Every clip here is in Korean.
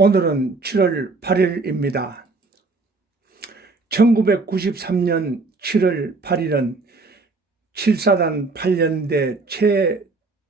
오늘은 7월 8일입니다. 1993년 7월 8일은 7사단 8연대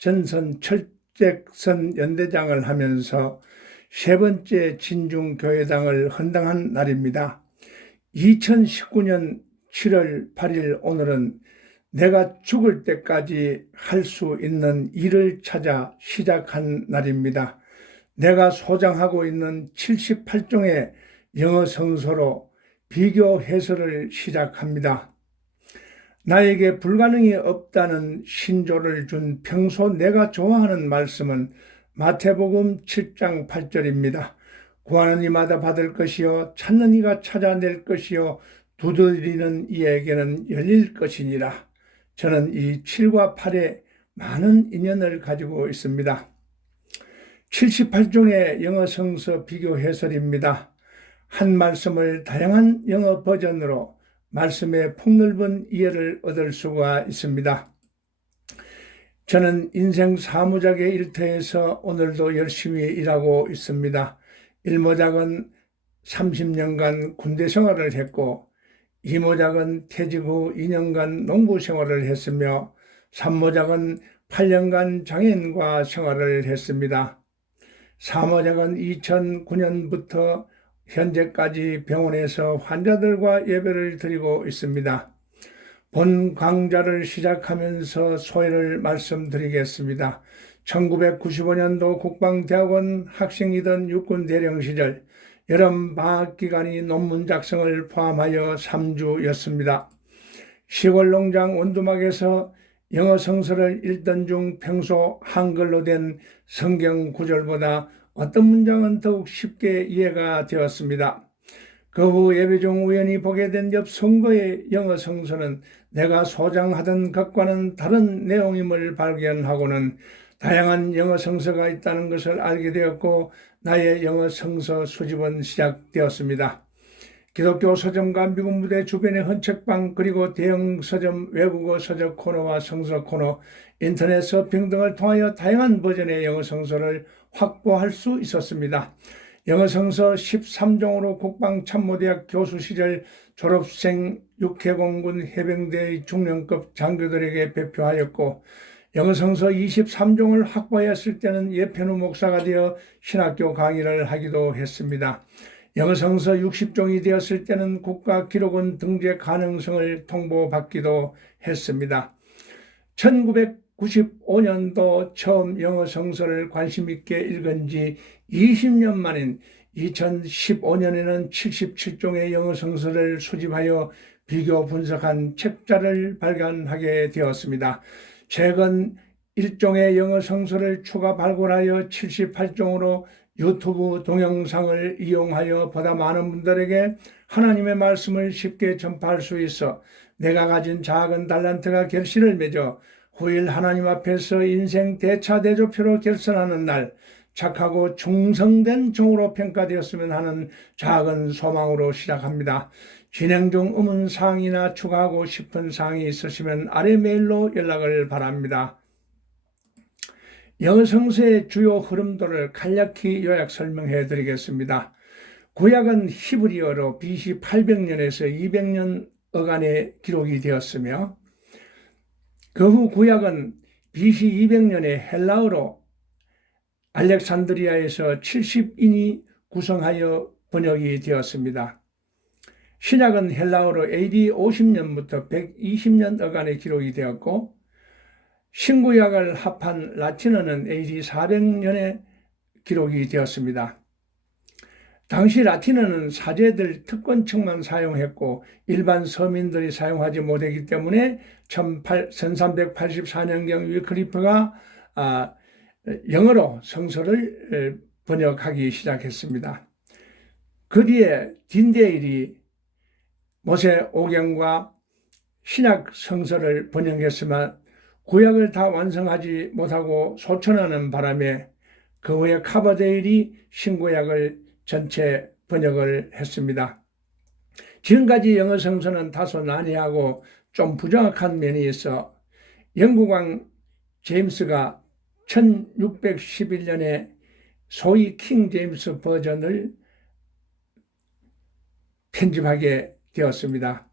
최전선 철책선 연대장을 하면서 세 번째 진중교회당을 헌당한 날입니다. 2019년 7월 8일 오늘은 내가 죽을 때까지 할 수 있는 일을 찾아 시작한 날입니다. 내가 소장하고 있는 78종의 영어 성서로 비교 해설을 시작합니다. 나에게 불가능이 없다는 신조를 준 평소 내가 좋아하는 말씀은 마태복음 7장 8절입니다. 구하는 이마다 받을 것이요 찾는 이가 찾아낼 것이요 두드리는 이에게는 열릴 것이니라. 저는 이 7과 8에 많은 인연을 가지고 있습니다. 78종의 영어 성서 비교 해설입니다. 한 말씀을 다양한 영어 버전으로 말씀의 폭넓은 이해를 얻을 수가 있습니다. 저는 인생 사무작의 일터에서 오늘도 열심히 일하고 있습니다. 일모작은 30년간 군대 생활을 했고, 이모작은 퇴직 후 2년간 농부 생활을 했으며, 삼모작은 8년간 장애인과 생활을 했습니다. 사모작은 2009년부터 현재까지 병원에서 환자들과 예배를 드리고 있습니다. 본 강좌를 시작하면서 소회를 말씀드리겠습니다. 1995년도 국방대학원 학생이던 육군대령 시절 여름 방학 기간이 논문 작성을 포함하여 3주였습니다. 시골 농장 원두막에서 영어 성서를 읽던 중 평소 한글로 된 성경 구절보다 어떤 문장은 더욱 쉽게 이해가 되었습니다. 그 후 예배 중 우연히 보게 된 옆 성도의 영어 성서는 내가 소장하던 것과는 다른 내용임을 발견하고는 다양한 영어 성서가 있다는 것을 알게 되었고, 나의 영어 성서 수집은 시작되었습니다. 기독교 서점과 미국 무대 주변의 헌책방, 그리고 대형 서점, 외국어 서적 코너와 성서 코너, 인터넷 서핑 등을 통하여 다양한 버전의 영어 성서를 확보할 수 있었습니다. 영어 성서 13종으로 국방참모대학 교수 시절 졸업생 육해공군 해병대의 중령급 장교들에게 배표하였고, 영어 성서 23종을 확보했을 때는 예편우 목사가 되어 신학교 강의를 하기도 했습니다. 영어 성서 60종이 되었을 때는 국가기록원 등재 가능성을 통보받기도 했습니다. 1995년도 처음 영어 성서를 관심 있게 읽은 지 20년 만인 2015년에는 77종의 영어 성서를 수집하여 비교 분석한 책자를 발간하게 되었습니다. 최근 1종의 영어 성서를 추가 발굴하여 78종으로 유튜브 동영상을 이용하여 보다 많은 분들에게 하나님의 말씀을 쉽게 전파할 수 있어 내가 가진 작은 달란트가 결실을 맺어 후일 하나님 앞에서 인생 대차대조표로 결선하는 날, 착하고 충성된 종으로 평가되었으면 하는 작은 소망으로 시작합니다. 진행 중 의문사항이나 추가하고 싶은 사항이 있으시면 아래 메일로 연락을 바랍니다. 영어 성서의 주요 흐름도를 간략히 요약 설명해 드리겠습니다. 구약은 히브리어로 BC 800년에서 200년 어간에 기록이 되었으며, 그 후 구약은 BC 200년에 헬라어로 알렉산드리아에서 70인이 구성하여 번역이 되었습니다. 신약은 헬라어로 AD 50년부터 120년 어간에 기록이 되었고, 신구약을 합한 라틴어는 AD 400년에 기록이 되었습니다. 당시 라틴어는 사제들 특권층만 사용했고 일반 서민들이 사용하지 못했기 때문에 1384년경 위클리프가 영어로 성서를 번역하기 시작했습니다. 그 뒤에 딘데일이 모세오경과 신약 성서를 번역했으나 구약을 다 완성하지 못하고 소천하는 바람에 그 후에 카버데일이 신구약을 전체 번역을 했습니다. 지금까지 영어 성서는 다소 난해하고 좀 부정확한 면이 있어 영국왕 제임스가 1611년에 소위 킹 제임스 버전을 편집하게 되었습니다.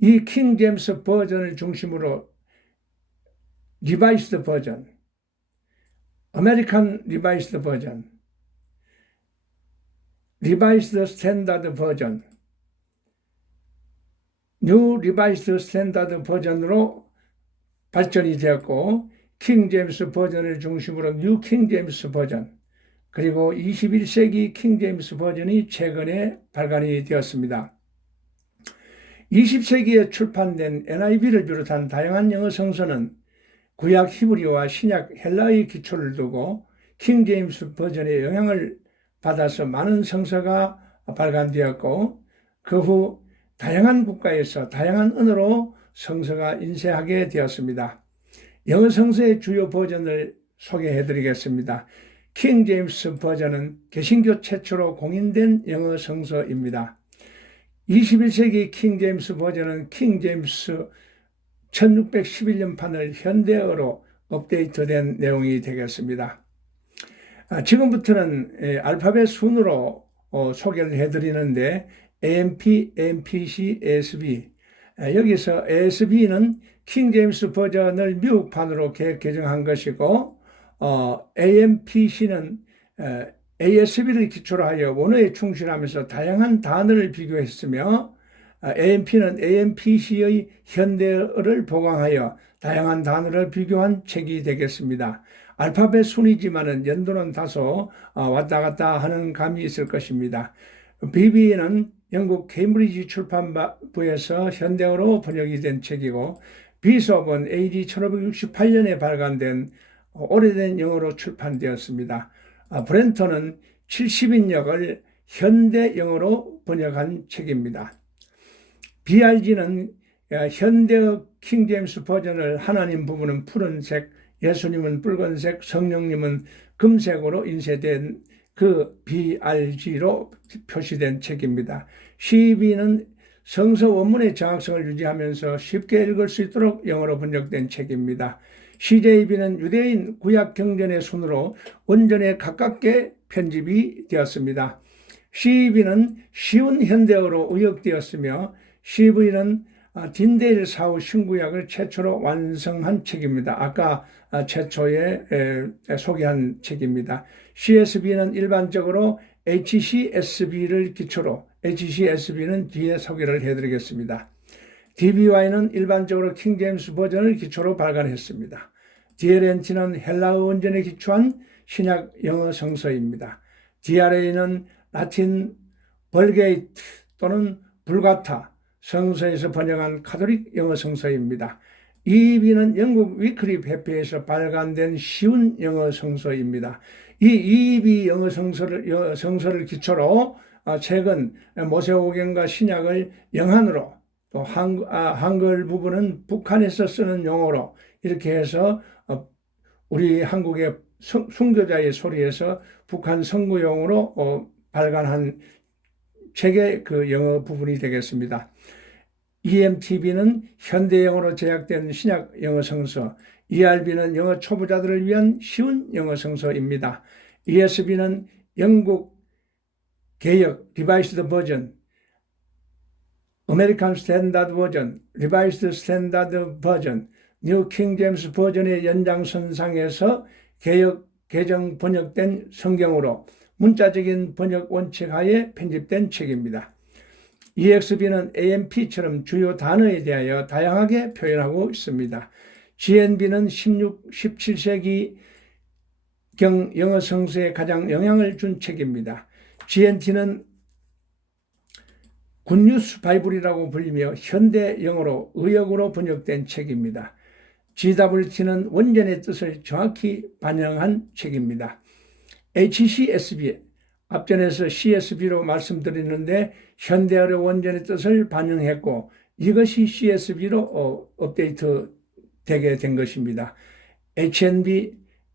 이 킹 제임스 버전을 중심으로 리바이스드 버전, 아메리칸 리바이스드 버전, 리바이스드 스탠다드 버전, 뉴 리바이스드 스탠다드 버전으로 발전이 되었고, 킹 제임스 버전을 중심으로 뉴 킹 제임스 버전, 그리고 21세기 킹 제임스 버전이 최근에 발간이 되었습니다. 20세기에 출판된 NIV를 비롯한 다양한 영어 성서는 구약 히브리어와 신약 헬라어의 기초를 두고 킹 제임스 버전의 영향을 받아서 많은 성서가 발간되었고, 그 후 다양한 국가에서 다양한 언어로 성서가 인쇄하게 되었습니다. 영어 성서의 주요 버전을 소개해 드리겠습니다. 킹 제임스 버전은 개신교 최초로 공인된 영어 성서입니다. 21세기 킹 제임스 버전은 킹 제임스 1611년판을 현대어로 업데이트된 내용이 되겠습니다. 지금부터는 알파벳 순으로 소개를 해드리는데 AMP, AMPC, ASB, 여기서 ASB는 킹 제임스 버전을 미국판으로 개정한 것이고, AMPC는 ASB를 기초로 하여 원어에 충실하면서 다양한 단어를 비교했으며, AMP는 AMPC의 현대어를 보강하여 다양한 단어를 비교한 책이 되겠습니다. 알파벳 순이지만은 연도는 다소 왔다 갔다 하는 감이 있을 것입니다. BB는 영국 케임브리지 출판부에서 현대어로 번역이 된 책이고, 비숍은 AD 1568년에 발간된 오래된 영어로 출판되었습니다. 브렌턴은 70인역을 현대 영어로 번역한 책입니다. BRG는 현대어 킹 제임스 버전을 하나님 부분은 푸른색, 예수님은 붉은색, 성령님은 금색으로 인쇄된 그 BRG로 표시된 책입니다. CEB는 성서 원문의 정확성을 유지하면서 쉽게 읽을 수 있도록 영어로 번역된 책입니다. CJB는 유대인 구약 경전의 순으로 원전에 가깝게 편집이 되었습니다. CEB는 쉬운 현대어로 의역되었으며, CV는 딘데일 사후 신구약을 최초로 완성한 책입니다. 아까 최초에 소개한 책입니다. CSB는 일반적으로 HCSB를 기초로, HCSB는 뒤에 소개를 해드리겠습니다. DBY는 일반적으로 킹 제임스 버전을 기초로 발간했습니다. DLNT는 헬라어 원전에 기초한 신약 영어 성서입니다. DRA는 라틴 벌게이트 또는 불가타 성서에서 번역한 카톨릭 영어 성서입니다. EEB는 영국 위클리프 회피에서 발간된 쉬운 영어 성서입니다. 이 EEB 영어 성서를 기초로 최근 모세오경과 신약을 영한으로, 또 한글 부분은 북한에서 쓰는 용어로 이렇게 해서 우리 한국의 순교자의 소리에서 북한 선구용으로 발간한 책의 그 영어 부분이 되겠습니다. EMTB는 현대 영어로 제작된 신약 영어 성서, ERB는 영어 초보자들을 위한 쉬운 영어 성서입니다. ESB는 영국 개역 리바이스드 버전, 아메리칸 스탠다드 버전, 리바이스드 스탠다드 버전, 뉴 킹 제임스 버전의 연장선상에서 개역 개정 번역된 성경으로 문자적인 번역 원칙 하에 편집된 책입니다. EXB는 AMP처럼 주요 단어에 대하여 다양하게 표현하고 있습니다. GNB는 17세기 경 영어 성서에 가장 영향을 준 책입니다. GNT는 굿뉴스 바이블이라고 불리며 현대 영어로 의역으로 번역된 책입니다. GWT는 원전의 뜻을 정확히 반영한 책입니다. HCSB, 앞전에서 CSB로 말씀드렸는데 현대어로 원전의 뜻을 반영했고, 이것이 CSB로 업데이트 되게 된 것입니다. HNB,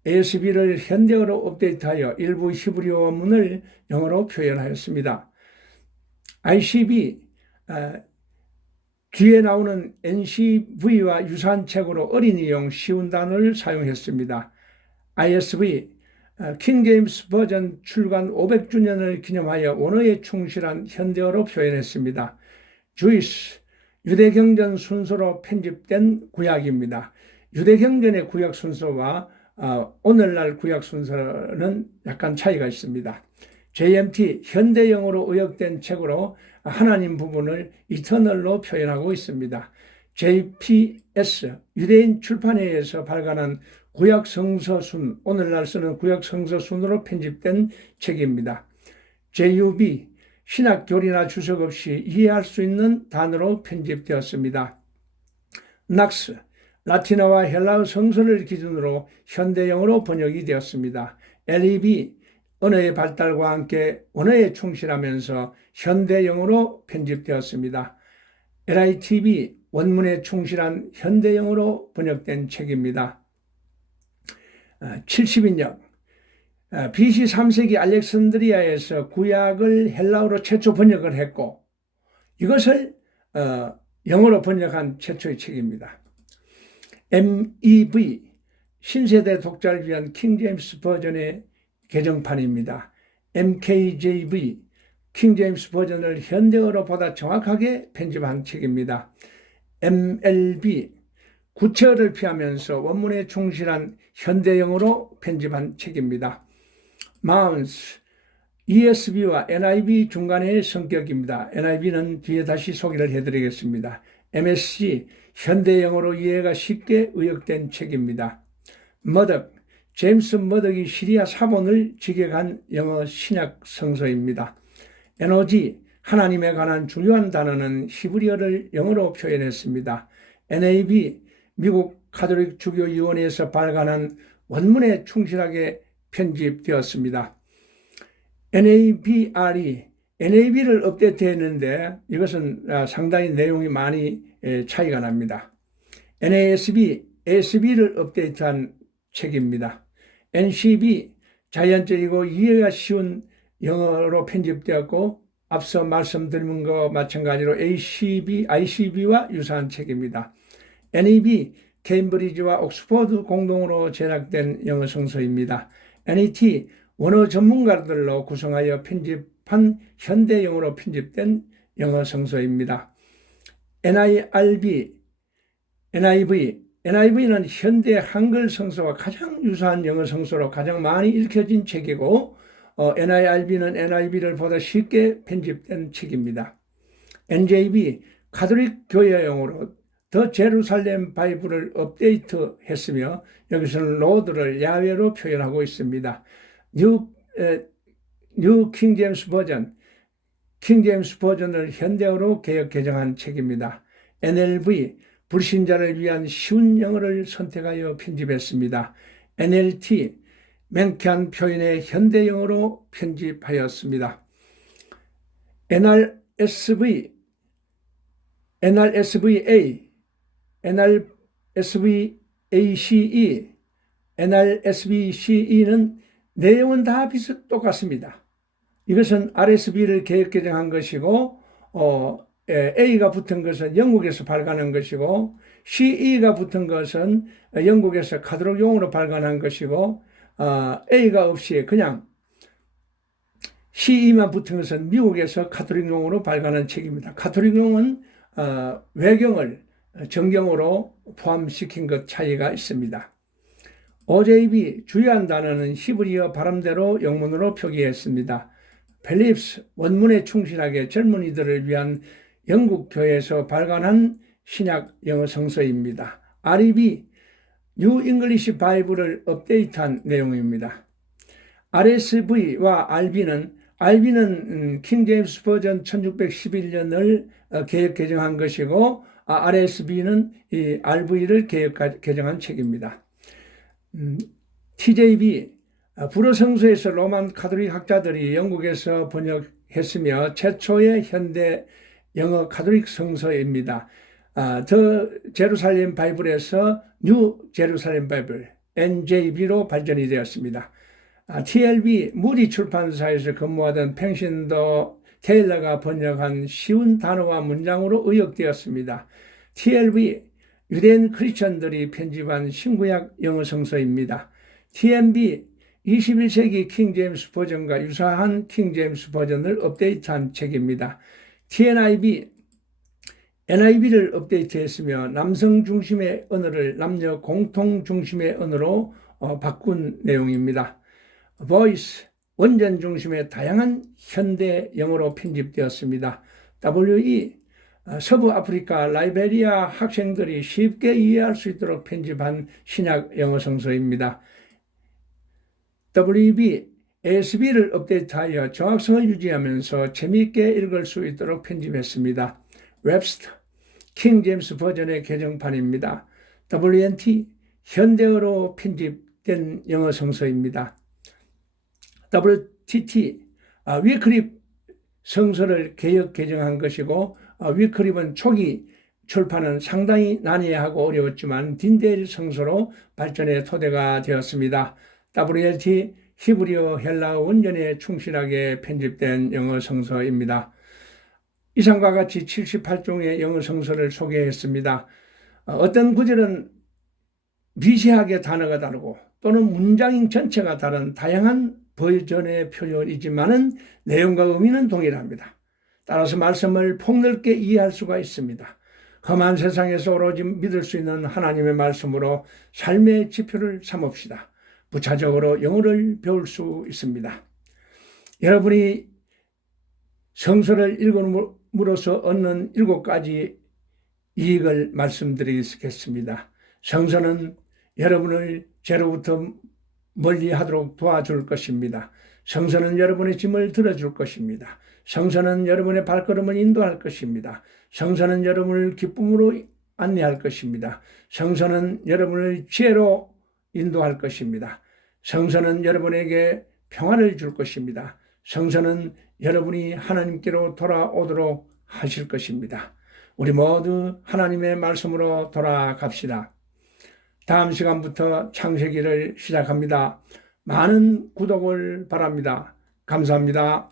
ASB를 현대어로 업데이트하여 일부 히브리어 원문을 영어로 표현하였습니다. ICB, 뒤에 나오는 NCV와 유사한 책으로 어린이용 쉬운 단어를 사용했습니다. ISV, 킹제임스 버전 출간 500주년을 기념하여 원어에 충실한 현대어로 표현했습니다. 주이스, 유대경전 순서로 편집된 구약입니다. 유대경전의 구약 순서와 오늘날 구약 순서는 약간 차이가 있습니다. JMT, 현대영어로 의역된 책으로 하나님 부분을 이터널로 표현하고 있습니다. JPS, 유대인 출판회에서 발간한 구약 성서순, 오늘날 쓰는 구약 성서순으로 편집된 책입니다. JUB, 신학 교리나 주석 없이 이해할 수 있는 단어로 편집되었습니다. 낙스, 라틴어와 헬라어 성서를 기준으로 현대영어로 번역이 되었습니다. LEB, 언어의 발달과 함께 언어에 충실하면서 현대영어로 편집되었습니다. LITB, 원문에 충실한 현대영어로 번역된 책입니다. 70인역, BC 3세기 알렉산드리아에서 구약을 헬라어로 최초 번역을 했고 이것을 영어로 번역한 최초의 책입니다. MEV, 신세대 독자를 위한 킹제임스 버전의 개정판입니다. MKJV, 킹제임스 버전을 현대어로 보다 정확하게 편집한 책입니다. MLB, 구체어를 피하면서 원문에 충실한 현대영어로 편집한 책입니다. 마운스, ESV와 NIV 중간의 성격입니다. NIV는 뒤에 다시 소개를 해드리겠습니다. MSC, 현대영어로 이해가 쉽게 의역된 책입니다. 머덕, 제임스 머덕이 시리아 사본을 직역한 영어 신약 성서입니다. NOG, 하나님에 관한 중요한 단어는 히브리어를 영어로 표현했습니다. NAB, 미국 가톨릭 주교위원회에서 발간한 원문에 충실하게 편집되었습니다. NAB를 업데이트했는데 이것은 상당히 내용이 많이 차이가 납니다. NASB, ASB를 업데이트한 책입니다. NCB, 자연적이고 이해가 쉬운 영어로 편집되었고 앞서 말씀드린 것과 마찬가지로 ICB와 유사한 책입니다. NEB, 케임브리지와 옥스퍼드 공동으로 제작된 영어 성서입니다. NET, 원어 전문가들로 구성하여 편집한 현대 영어로 편집된 영어 성서입니다. NIV는 현대 한글 성서와 가장 유사한 영어 성서로 가장 많이 읽혀진 책이고 NIRB는 NIV를 보다 쉽게 편집된 책입니다. NJB, 가톨릭 교회용어로 더 제루살렘 바이블을 업데이트했으며 여기서는 로드를 야훼로 표현하고 있습니다. 뉴 킹제임스 버전을 현대어로 개역 개정한 책입니다. NLV, 불신자를 위한 쉬운 영어를 선택하여 편집했습니다. NLT, 명쾌한 표현의 현대 영어로 편집하였습니다. NRSVA, NRSVACE, NRSVCE는 내용은 다 똑같습니다. 이것은 RSV를 개역 개정한 것이고 A가 붙은 것은 영국에서 발간한 것이고 CE가 붙은 것은 영국에서 가톨릭용으로 발간한 것이고 A가 없이 그냥 CE만 붙은 것은 미국에서 가톨릭용으로 발간한 책입니다. 가톨릭용은 외경을 정경으로 포함시킨 것 차이가 있습니다. OJB, 주요한 단어는 히브리어 발음대로 영문으로 표기했습니다. 펠립스, 원문에 충실하게 젊은이들을 위한 영국 교회에서 발간한 신약 영어 성서입니다. REB, 뉴 잉글리시 바이블을 업데이트한 내용입니다. RSV와 RB는 킹 제임스 버전 1611년을 개역 개정한 것이고 RSV는 이 RV를 개역 개정한 책입니다. TJB, 불어 성서에서 로만 가톨릭 학자들이 영국에서 번역했으며 최초의 현대 영어 가톨릭 성서입니다. 더 제루살렘 바이블에서 뉴 제루살렘 바이블 NJB로 발전이 되었습니다. TLB, 무디 출판사에서 근무하던 팽신더 테일러가 번역한 쉬운 단어와 문장으로 의역되었습니다. TLB, 유대인 크리스천들이 편집한 신구약 영어 성서입니다. TMB, 21세기 킹제임스 버전과 유사한 킹제임스 버전을 업데이트한 책입니다. TNIB, NIB를 업데이트했으며 남성 중심의 언어를 남녀 공통 중심의 언어로 바꾼 내용입니다. Voice, 원전 중심의 다양한 현대 영어로 편집되었습니다. WE, 서부 아프리카 라이베리아 학생들이 쉽게 이해할 수 있도록 편집한 신약 영어 성서입니다. WB, ASB를 업데이트하여 정확성을 유지하면서 재미있게 읽을 수 있도록 편집했습니다. 웹스터, 킹제임스 버전의 개정판입니다. WNT, 현대어로 편집된 영어 성서입니다. WTT, 위클립 성서를 개역 개정한 것이고, 위클립은 초기 출판은 상당히 난해하고 어려웠지만 딘데일 성서로 발전의 토대가 되었습니다. WLT, 히브리어 헬라어 원전에 충실하게 편집된 영어 성서입니다. 이상과 같이 78종의 영어 성서를 소개했습니다. 어떤 구절은 미세하게 단어가 다르고 또는 문장 전체가 다른 다양한 버전의 표현이지만은 내용과 의미는 동일합니다. 따라서 말씀을 폭넓게 이해할 수가 있습니다. 험한 세상에서 오로지 믿을 수 있는 하나님의 말씀으로 삶의 지표를 삼읍시다. 부차적으로 영어를 배울 수 있습니다. 여러분이 성서를 읽음으로써 얻는 7가지 이익을 말씀드리겠습니다. 성서는 여러분을 죄로부터 멀리하도록 도와줄 것입니다. 성서는 여러분의 짐을 들어줄 것입니다. 성서는 여러분의 발걸음을 인도할 것입니다. 성서는 여러분을 기쁨으로 안내할 것입니다. 성서는 여러분을 지혜로 인도할 것입니다. 성서는 여러분에게 평화를 줄 것입니다. 성서는 여러분이 하나님께로 돌아오도록 하실 것입니다. 우리 모두 하나님의 말씀으로 돌아갑시다. 다음 시간부터 창세기를 시작합니다. 많은 구독을 바랍니다. 감사합니다.